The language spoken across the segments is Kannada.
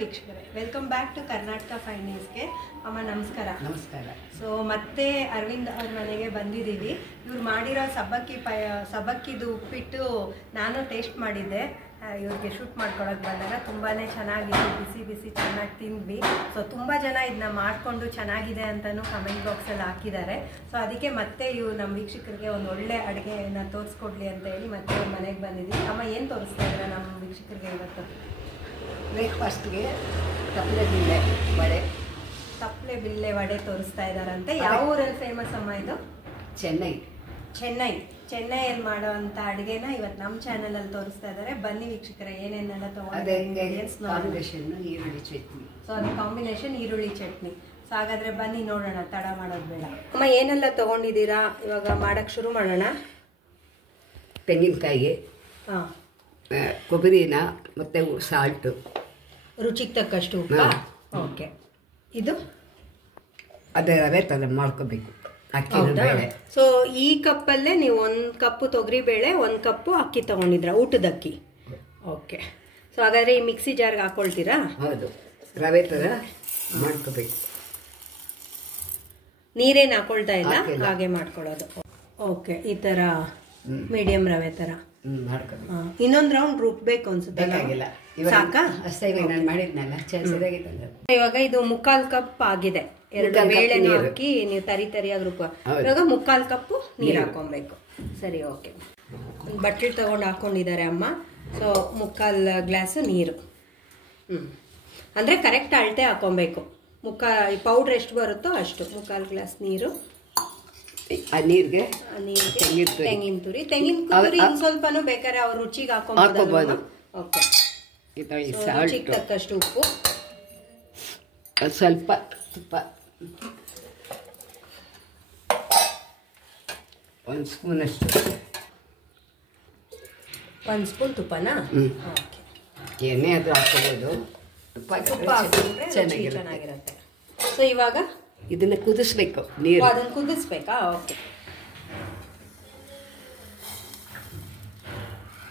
ವೀಕ್ಷಕರೇ, ವೆಲ್ಕಮ್ ಬ್ಯಾಕ್ ಟು ಕರ್ನಾಟಕ ಫೈನೇಸ್ಗೆ. ಅಮ್ಮ ನಮಸ್ಕಾರ. ನಮಸ್ಕಾರ. ಸೊ ಮತ್ತೆ ಅರವಿಂದ್ ಅವ್ರ ಮನೆಗೆ ಬಂದಿದ್ದೀವಿ. ಇವ್ರು ಮಾಡಿರೋ ಸಬ್ಬಕ್ಕಿದು ಉಪ್ಪಿಟ್ಟು ನಾನು ಟೇಸ್ಟ್ ಮಾಡಿದ್ದೆ. ಇವ್ರಿಗೆ ಶೂಟ್ ಮಾಡ್ಕೊಳಕ್ಕೆ ಬಂದಾಗ ತುಂಬಾ ಚೆನ್ನಾಗಿತ್ತು, ಬಿಸಿ ಬಿಸಿ ಚೆನ್ನಾಗಿ ತಿಂದ್ವಿ. ಸೊ ತುಂಬ ಜನ ಇದನ್ನ ಮಾಡಿಕೊಂಡು ಚೆನ್ನಾಗಿದೆ ಅಂತಲೂ ಕಮೆಂಟ್ ಬಾಕ್ಸಲ್ಲಿ ಹಾಕಿದ್ದಾರೆ. ಸೊ ಅದಕ್ಕೆ ಮತ್ತೆ ಇವ್ರು ನಮ್ಮ ವೀಕ್ಷಕರಿಗೆ ಒಂದು ಒಳ್ಳೆ ಅಡುಗೆಯನ್ನು ತೋರಿಸ್ಕೊಡ್ಲಿ ಅಂತ ಹೇಳಿ ಮತ್ತೆ ಅವ್ರ ಮನೆಗೆ ಬಂದಿದ್ದೀವಿ. ಅಮ್ಮ ಏನು ತೋರಿಸ್ತಾ ಇದ್ದಾರೆ ನಮ್ಮ ವೀಕ್ಷಕರಿಗೆ ಇವತ್ತು? ಬ್ರೇಕ್ಫಾಸ್ಟ್ಗೆ ತಪ್ಪಲೆ ಬಿಲ್ಲೆ ವಡೆ. ತಪ್ಪಲೆ ಬಿಲ್ಲೆ ವಡೆ ತೋರಿಸ್ತಾ ಇದ್ದಾರಂತೆ. ಯಾವ ಊರಲ್ಲಿ ಫೇಮಸ್ ಅಮ್ಮ ಇದು? ಚೆನ್ನೈಯಲ್ಲಿ ಮಾಡೋ ಅಂತ ಅಡುಗೆನ ಇವತ್ತು ನಮ್ಮ ಚಾನಲಲ್ಲಿ ತೋರಿಸ್ತಾ ಇದ್ದಾರೆ. ಬನ್ನಿ ವೀಕ್ಷಕರೇ, ಏನೇನೆಲ್ಲ ಈರುಳ್ಳಿ ಚಟ್ನಿ. ಸೊ ಅದು ಕಾಂಬಿನೇಷನ್ ಈರುಳ್ಳಿ ಚಟ್ನಿ. ಸೊ ಹಾಗಾದ್ರೆ ಬನ್ನಿ ನೋಡೋಣ, ತಡ ಮಾಡೋದು ಬೇಡ. ಅಮ್ಮ ಏನೆಲ್ಲ ತಗೊಂಡಿದ್ದೀರಾ? ಇವಾಗ ಮಾಡಕ್ಕೆ ಶುರು ಮಾಡೋಣ. ತೆಂಗಿನಕಾಯಿ, ಕೊಬ್ಬರಿನ ಮತ್ತೆ ಸಾಲ್ಟು, ರುಚಿಗೆ ತಕ್ಕಷ್ಟು ಉಪ್ಪು. ಓಕೆ, ಇದು ಅದೇ ರವೆ ಥರ ಮಾಡ್ಕೋಬೇಕು. ಅಕ್ಕಿ ಬೇಳೆ. ಸೊ ಈ ಕಪ್ಪಲ್ಲೇ ನೀವು 1 ಕಪ್ಪು ತೊಗರಿಬೇಳೆ, 1 ಕಪ್ಪು ಅಕ್ಕಿ ತಗೊಂಡಿದ್ರ, ಊಟದ ಅಕ್ಕಿ. ಓಕೆ, ಸೊ ಹಾಗಾದ್ರೆ ಈ ಮಿಕ್ಸಿ ಜಾರ್ಗೆ ಹಾಕೊಳ್ತೀರಾ? ಹೌದು, ರವೆ ಥರ ಮಾಡ್ಕೋಬೇಕು. ನೀರೇನು ಹಾಕೊಳ್ತಾ ಇಲ್ಲ, ಹಾಗೆ ಮಾಡ್ಕೊಳ್ಳೋದು. ಓಕೆ, ಈ ಥರ ಮೀಡಿಯಂ ರವೆ ಥರ ಇನ್ನೊಂದು ರೌಂಡ್ ರುಬ್ಬೇಕು ಅನ್ಸುತ್ತೆ. ಸಾಕಾ? ಮಾಡಿದ್ನಲ್ಲ, ಇವಾಗ ಇದು 3/4 ಕಪ್ ಆಗಿದೆ. 2 ಬೇಳೆ ಹಾಕಿ ನೀವು ತರಿಯಾಗಿ ರುಬ್ಬ. ಇವಾಗ 3/4 ಕಪ್ಪು ನೀರು ಹಾಕೊಬೇಕು. ಸರಿ, ಓಕೆ. ಒಂದು ಬಟ್ಲು ತಗೊಂಡು ಹಾಕೊಂಡಿದ್ದಾರೆ ಅಮ್ಮ. ಸೊ 3/4 ಗ್ಲಾಸ್ ನೀರು. ಅಂದ್ರೆ ಕರೆಕ್ಟ್ ಅಳತೆ ಹಾಕೊಬೇಕು. ಪೌಡ್ರ್ ಎಷ್ಟು ಬರುತ್ತೋ ಅಷ್ಟು. 3/4 ಗ್ಲಾಸ್ ನೀರು. ನೀರಿಗೆ ತೆಂಗಿನ ತುರಿ ಇನ್ ಸ್ವಲ್ಪನೂ ಬೇಕಾದ್ರೆ ಅವ್ರ ರುಚಿಗೆ ಹಾಕೊಬಹುದು. ಓಕೆ, ರುಚಿಗೆ ತಕ್ಕಷ್ಟು ಉಪ್ಪು, ಸ್ವಲ್ಪ ತುಪ್ಪ, 1 ಸ್ಪೂನ್ ಅಷ್ಟು. 1 ಸ್ಪೂನ್ ತುಪ್ಪನಾ? ಎಣ್ಣೆ ಅದು ಹಾಕೋಬಹುದು. ತುಪ್ಪ ಹಾಕಿದ್ರೆ ಚೆನ್ನಾಗಿರುತ್ತೆ. ಸೊ ಇವಾಗ ಇದನ್ನ ಕುದಿಸ್ಬೇಕು. ನೀರು ಅದನ್ನ ಕುದಿಸ್ಬೇಕಾ? ಓಕೆ.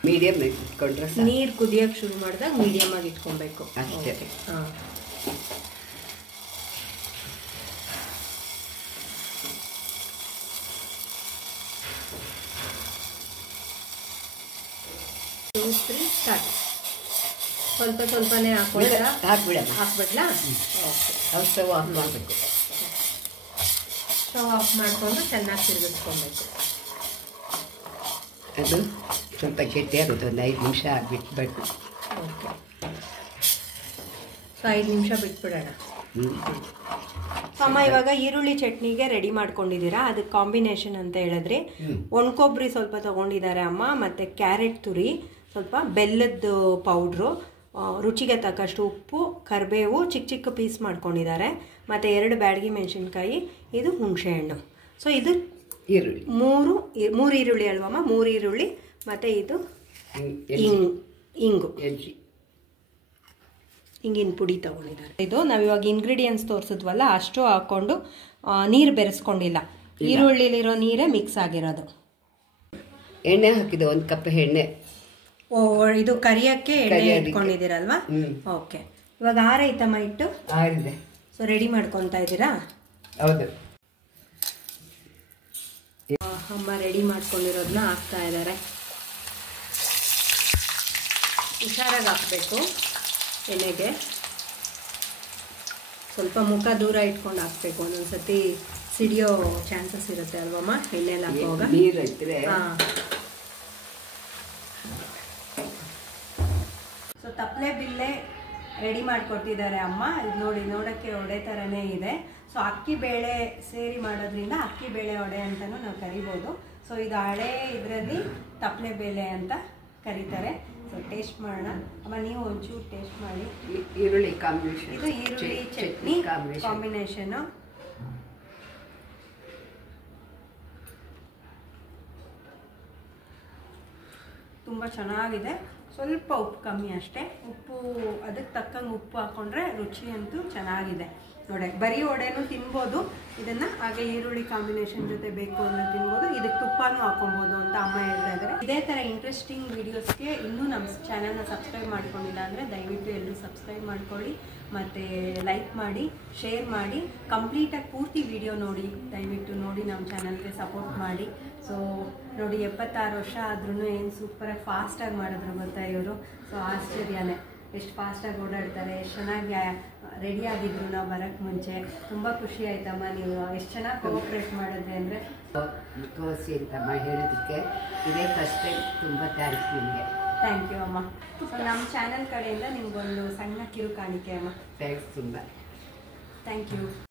ಮೀಡಿಯಂ ಇಟ್ಕೊಂಡ್ರೆ ನೀರು ಕುದಿಯಕ್ಕೆ ಶುರು ಮಾಡಿದಾಗ ಮೀಡಿಯಂ ಆಗಿ ಇಟ್ಕೊಬೇಕು ಅಷ್ಟೇ. ಸ್ವಲ್ಪ ಸ್ವಲ್ಪನೇ ಹಾಕ್ಬಿಡ್ಲಾ? ಓಕೆ, ಸ್ಟವ್ ಆಫ್ ಮಾಡಬೇಕು. ಸ್ಟವ್ ಆಫ್ ಮಾಡಿಕೊಂಡು ಚೆನ್ನಾಗಿ ತಿರುಗಿಸ್ಕೊಬೇಕು. ಅದು ಸ್ವಲ್ಪ ಗಟ್ಟಿ ಆಗುತ್ತೆ. ಒಂದು 5 ನಿಮಿಷ ಬಿಟ್ಬಿಟ್ಟು. ಓಕೆ, ಸೊ 5 ನಿಮಿಷ ಬಿಟ್ಬಿಡೋಣ. ಅಮ್ಮ ಇವಾಗ ಈರುಳ್ಳಿ ಚಟ್ನಿಗೆ ರೆಡಿ ಮಾಡ್ಕೊಂಡಿದ್ದೀರಾ. ಅದಕ್ಕೆ ಕಾಂಬಿನೇಷನ್ ಅಂತ ಹೇಳಿದ್ರಿ. ಒಣಕೊಬ್ಬರಿ ಸ್ವಲ್ಪ ತಗೊಂಡಿದ್ದಾರೆ ಅಮ್ಮ, ಮತ್ತು ಕ್ಯಾರೆಟ್ ತುರಿ, ಸ್ವಲ್ಪ ಬೆಲ್ಲದ ಪೌಡ್ರು, ರುಚಿಗೆ ತಕ್ಕಷ್ಟು ಉಪ್ಪು, ಕರಿಬೇವು ಚಿಕ್ಕ ಚಿಕ್ಕ ಪೀಸ್ ಮಾಡ್ಕೊಂಡಿದ್ದಾರೆ, ಮತ್ತು 2 ಬ್ಯಾಡಗಿ ಮೆಣಸಿನ್ಕಾಯಿ, ಇದು ಹುಣಸೆ ಹಣ್ಣು. ಸೊ ಇದು ಈರುಳ್ಳಿ 3 ಈರುಳ್ಳಿ ಅಲ್ವಮ್ಮ? 3 ಈರುಳ್ಳಿ, ಮತ್ತು ಇದು ಹಿಂಗಿನ ಪುಡಿ ತಗೊಂಡಿದ್ದಾರೆ. ಇದು ನಾವಿವಾಗ ಇಂಗ್ರೀಡಿಯೆಂಟ್ಸ್ ತೋರಿಸಿದ್ವಲ್ಲ, ಅಷ್ಟು ಹಾಕ್ಕೊಂಡು ನೀರು ಬೆರೆಸ್ಕೊಂಡಿಲ್ಲ. ಈರುಳ್ಳಿಲಿರೋ ನೀರೇ ಮಿಕ್ಸ್ ಆಗಿರೋದು. ಎಣ್ಣೆ ಹಾಕಿದೆ, 1 ಕಪ್ ಎಣ್ಣೆ. ಇದು ಕರಿಯಕ್ಕೆ ಎಣ್ಣೆ ಇಟ್ಕೊಂಡಿದ್ದೀರಲ್ವಾ? ಓಕೆ, ಇವಾಗ ಆರೈತಮ್ಮ ಇಟ್ಟು? ಆರಿದೆ. ಸೊ ರೆಡಿ ಮಾಡ್ಕೊತಾ ಇದ್ದೀರಾ? ಹೌದು. ಅಮ್ಮ ರೆಡಿ ಮಾಡ್ಕೊಂಡಿರೋದನ್ನ ಹಾಕ್ತಾ ಇದ್ದಾರೆ. ಹುಷಾರಾಗಿ ಹಾಕಬೇಕು ಎಣ್ಣೆಗೆ. ಸ್ವಲ್ಪ ಮುಖ ದೂರ ಇಟ್ಕೊಂಡು ಹಾಕ್ಬೇಕು. ಒಂದೊಂದ್ಸತಿ ಸಿಡಿಯೋ ಚಾನ್ಸಸ್ ಇರುತ್ತೆ ಅಲ್ವಮ್ಮ ಎಣ್ಣೆಲ್ಲ ಹಾಕುವಾಗ? ಸೊ ತಪ್ಪಲೆ ಬಿಲ್ಲೆ ರೆಡಿ ಮಾಡಿಕೊಟ್ಟಿದ್ದಾರೆ ಅಮ್ಮ. ಇದು ನೋಡಿ, ನೋಡೋಕ್ಕೆ ವಡೆ ಥರನೇ ಇದೆ. ಸೊ ಅಕ್ಕಿ ಬೇಳೆ ಸೇರಿ ಮಾಡೋದ್ರಿಂದ ಅಕ್ಕಿ ಬೇಳೆ ವಡೆ ಅಂತಲೂ ನಾವು ಕರಿಬೋದು. ಸೊ ಇದು ಹಳೆ ಇದರಲ್ಲಿ ತಪ್ಪಲೆ ಬೇಳೆ ಅಂತ ಕರೀತಾರೆ. ಸೊ ಟೇಸ್ಟ್ ಮಾಡೋಣ ಅಮ್ಮ, ನೀವು ಒಂಚೂರು ಟೇಸ್ಟ್ ಮಾಡಿ. ಈರುಳ್ಳಿ ಕಾಂಬಿನೇಷನ್, ಇದು ಈರುಳ್ಳಿ ಚಟ್ನಿ ಕಾಂಬಿನೇಷನು. ತುಂಬ ಚೆನ್ನಾಗಿದೆ. ಸ್ವಲ್ಪ ಉಪ್ಪು ಕಮ್ಮಿ ಅಷ್ಟೇ. ಉಪ್ಪು ಅದಕ್ಕೆ ತಕ್ಕಂಗೆ ಉಪ್ಪು ಹಾಕ್ಕೊಂಡ್ರೆ ರುಚಿ ಅಂತೂ ಚೆನ್ನಾಗಿದೆ. ನೋಡಿ ಬರೀ ವಡೆನೂ ತಿನ್ಬೋದು ಇದನ್ನ, ಹಾಗೆ ಈರುಳ್ಳಿ ಕಾಂಬಿನೇಷನ್ ಜೊತೆ ಬೇಕು ಅಂದ್ರೆ ತಿನ್ಬೋದು, ಇದಕ್ಕೆ ತುಪ್ಪನೂ ಹಾಕೊಬೋದು ಅಂತ ಅಮ್ಮ ಹೇಳ್ತಾ ಇದ್ದಾರೆ. ಇದೇ ಥರ ಇಂಟ್ರೆಸ್ಟಿಂಗ್ ವೀಡಿಯೋಸ್ಗೆ ಇನ್ನೂ ನಮ್ಮ ಚಾನಲ್ನ ಸಬ್ಸ್ಕ್ರೈಬ್ ಮಾಡ್ಕೊಂಡಿಲ್ಲ ಅಂದರೆ ದಯವಿಟ್ಟು ಎಲ್ಲರೂ ಸಬ್ಸ್ಕ್ರೈಬ್ ಮಾಡ್ಕೊಳ್ಳಿ, ಮತ್ತು ಲೈಕ್ ಮಾಡಿ, ಶೇರ್ ಮಾಡಿ, ಕಂಪ್ಲೀಟಾಗಿ ಪೂರ್ತಿ ವಿಡಿಯೋ ನೋಡಿ, ದಯವಿಟ್ಟು ನೋಡಿ ನಮ್ಮ ಚಾನಲ್ಗೆ ಸಪೋರ್ಟ್ ಮಾಡಿ. ಸೊ ನೋಡಿ 76 ವರ್ಷ ಆದ್ರೂ ಏನು ಸೂಪರಾಗಿ ಫಾಸ್ಟಾಗಿ ಮಾಡಿದ್ರು ಗೊತ್ತಾ ಇವರು. ಸೊ ಆಶ್ಚರ್ಯನೇ, ಎಷ್ಟು ಫಾಸ್ಟಾಗಿ ಓಡಾಡ್ತಾರೆ, ಎಷ್ಟು ಚೆನ್ನಾಗಿ ರೆಡಿ ಆಗಿದ್ರು ನಾವು ಬರೋಕ್ಕೆ ಮುಂಚೆ. ತುಂಬ ಖುಷಿ ಆಯ್ತಮ್ಮ, ನೀವು ಎಷ್ಟು ಚೆನ್ನಾಗಿ ಕೋಆಪ್ರೇಟ್ ಮಾಡಿದ್ರಿ ಅಂದರೆ. ತೋರಿಸಿ ಅಂತಮ್ಮ ಹೇಳೋದಕ್ಕೆ ಇದೇ ಫಸ್ಟ್ ಟೈಮ್. ತುಂಬ ಥ್ಯಾಂಕ್ಸ್ ನಿಮಗೆ. ಥ್ಯಾಂಕ್ ಯು ಅಮ್ಮ. ಸೊ ನಮ್ಮ ಚಾನಲ್ ಕಡೆಯಿಂದ ನಿಮ್ಗೊಂದು ಸಣ್ಣ ಕಿರು ಕಾಣಿಕೆ ಅಮ್ಮ. ಥ್ಯಾಂಕ್ಸ್ ತುಂಬ. Thank you.